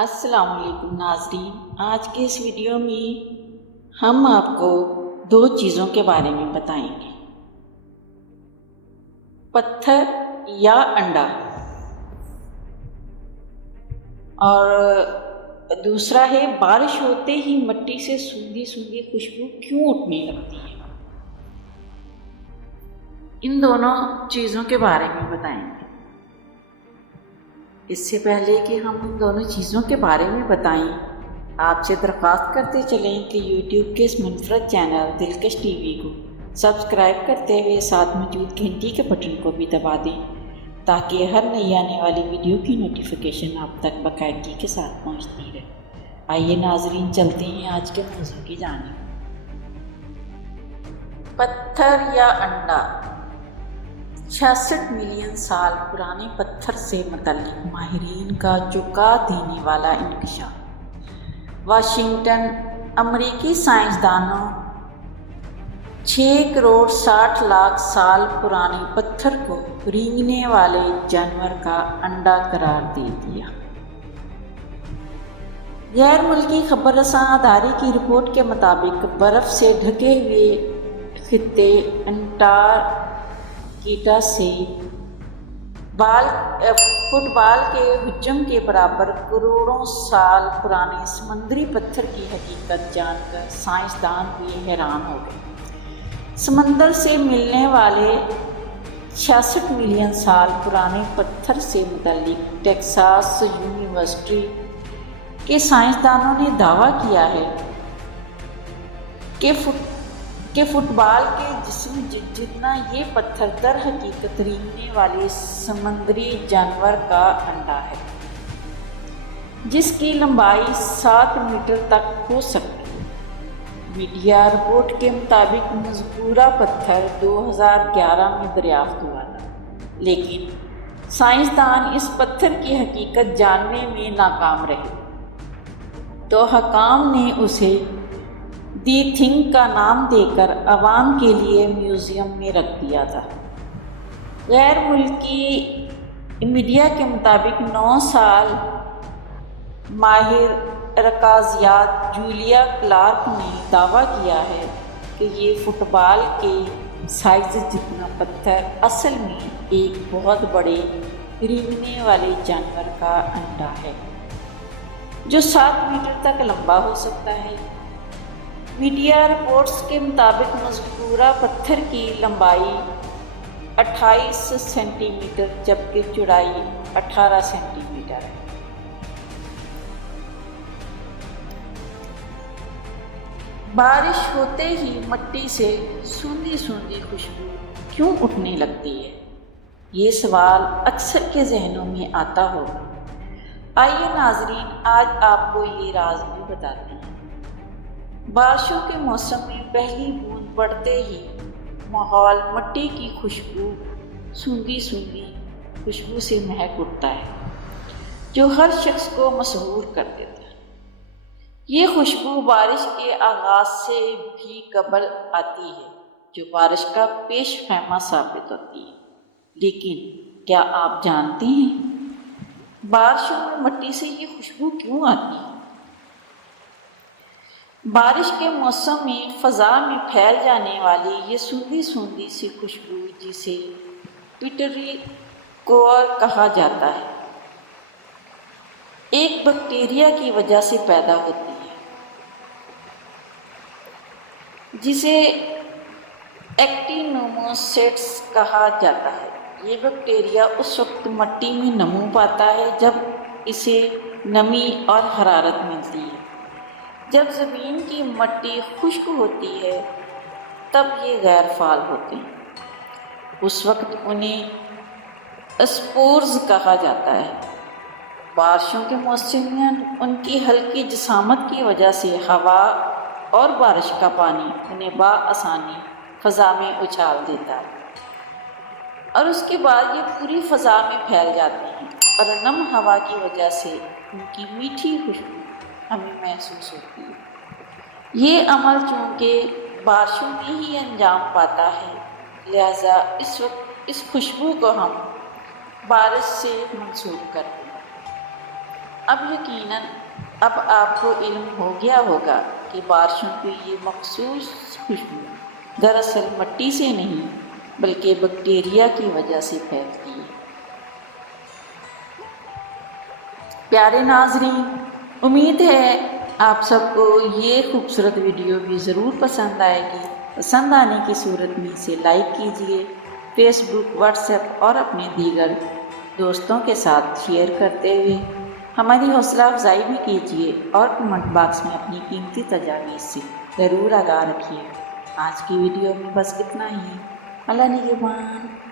السلام علیکم ناظرین، آج کے اس ویڈیو میں ہم آپ کو دو چیزوں کے بارے میں بتائیں گے، پتھر یا انڈا، اور دوسرا ہے بارش ہوتے ہی مٹی سے سوندھی سوندھی خوشبو کیوں اٹھنے لگتی ہے۔ ان دونوں چیزوں کے بارے میں بتائیں گے۔ اس سے پہلے کہ ہم ان دونوں چیزوں کے بارے میں بتائیں، آپ سے درخواست کرتے چلیں کہ یوٹیوب کے اس منفرد چینل دلکش ٹی وی کو سبسکرائب کرتے ہوئے ساتھ موجود گھنٹی کے بٹن کو بھی دبا دیں تاکہ ہر نئی آنے والی ویڈیو کی نوٹیفیکیشن آپ تک باقاعدگی کے ساتھ پہنچتی رہے۔ آئیے ناظرین، چلتے ہیں آج کے موضوع کی جانب۔ پتھر یا انڈا، 66 ملین سال پرانے پتھر سے متعلق ماہرین کا چونکا دینے والا انکشاف۔ واشنگٹن، امریکی سائنسدانوں 6 کروڑ 60 لاکھ سال پرانے پتھر کو رینگنے والے جانور کا انڈا قرار دے دیا۔ غیر ملکی خبر رساں ادارے کی رپورٹ کے مطابق برف سے ڈھکے ہوئے خطے انٹارکٹیکا سے فٹ بال کے حجم کے برابر کروڑوں سال پرانے سمندری پتھر کی حقیقت جان کر سائنسدان بھی حیران ہو گئے۔ سمندر سے ملنے والے 66 ملین سال پرانے پتھر سے متعلق ٹیکساس یونیورسٹی کے سائنسدانوں نے دعویٰ کیا ہے کہ فٹ بال کے جسم جتنا یہ پتھر در حقیقت رینگنے والے سمندری جانور کا انڈا ہے، جس کی لمبائی 7 میٹر تک ہو سکتی ہے۔ میڈیا رپورٹ کے مطابق مذکورہ پتھر 2011 میں دریافت ہوا تھا، لیکن سائنسدان اس پتھر کی حقیقت جاننے میں ناکام رہے، تو حکام نے اسے دی تھنگ کا نام دے کر عوام کے لیے میوزیم میں رکھ دیا تھا۔ غیر ملکی میڈیا کے مطابق 9 سال ماہر ریاضیات جولیا کلارک نے دعویٰ کیا ہے کہ یہ فٹ بال کے سائز جتنا پتھر اصل میں ایک بہت بڑے رینگنے والے جانور کا انڈا ہے، جو 7 میٹر تک لمبا ہو سکتا ہے۔ میڈیا رپورٹس کے مطابق مذکورہ پتھر کی لمبائی 28 سینٹی میٹر جبکہ چوڑائی 18 سینٹی میٹر ہے۔ بارش ہوتے ہی مٹی سے سوندھی سوندھی خوشبو کیوں اٹھنے لگتی ہے؟ یہ سوال اکثر کے ذہنوں میں آتا ہوگا۔ آئیے ناظرین، آج آپ کو یہ راز بھی بتاتے ہیں۔ بارشوں کے موسم میں پہلی بوند پڑتے ہی ماحول مٹی کی سوندھی سوندھی خوشبو سے مہک اٹھتا ہے، جو ہر شخص کو مسحور کر دیتا ہے۔ یہ خوشبو بارش کے آغاز سے بھی قبل آتی ہے، جو بارش کا پیش خیمہ ثابت ہوتی ہے۔ لیکن کیا آپ جانتے ہیں بارشوں میں مٹی سے یہ خوشبو کیوں آتی ہے؟ بارش کے موسم میں فضا میں پھیل جانے والی یہ سوندھی سوندھی سی خوشبو، جسے پیٹری کور کہا جاتا ہے، ایک بیکٹیریا کی وجہ سے پیدا ہوتی ہے، جسے ایکٹینوموسیٹس کہا جاتا ہے۔ یہ بیکٹیریا اس وقت مٹی میں نمو پاتا ہے جب اسے نمی اور حرارت ملتی ہے۔ جب زمین کی مٹی خشک ہوتی ہے تب یہ غیر فعال ہوتے ہیں، اس وقت انہیں اسپورز کہا جاتا ہے۔ بارشوں کے موسم میں ان کی ہلکی جسامت کی وجہ سے ہوا اور بارش کا پانی انہیں بآسانی فضا میں اچھال دیتا ہے، اور اس کے بعد یہ پوری فضا میں پھیل جاتے ہیں، اور نم ہوا کی وجہ سے ان کی میٹھی خوشبو ہمیں محسوس ہوتی ہے۔ یہ عمل چونکہ بارشوں میں ہی انجام پاتا ہے، لہذا اس خوشبو کو ہم بارش سے منسوب کرتے ہیں۔ اب یقیناً اب آپ کو علم ہو گیا ہوگا کہ بارشوں کی یہ مخصوص خوشبو دراصل مٹی سے نہیں بلکہ بیکٹیریا کی وجہ سے پھیلتی ہے۔ پیارے ناظرین، امید ہے آپ سب کو یہ خوبصورت ویڈیو بھی ضرور پسند آئے گی۔ پسند آنے کی صورت میں اسے لائک کیجیے، فیس بک، واٹس ایپ اور اپنے دیگر دوستوں کے ساتھ شیئر کرتے ہوئے ہماری حوصلہ افزائی بھی کیجیے اور کمنٹ باکس میں اپنی قیمتی تجاویز سے ضرور آگاہ رکھیے۔ آج کی ویڈیو میں بس اتنا ہی۔ اللہ نگہبان۔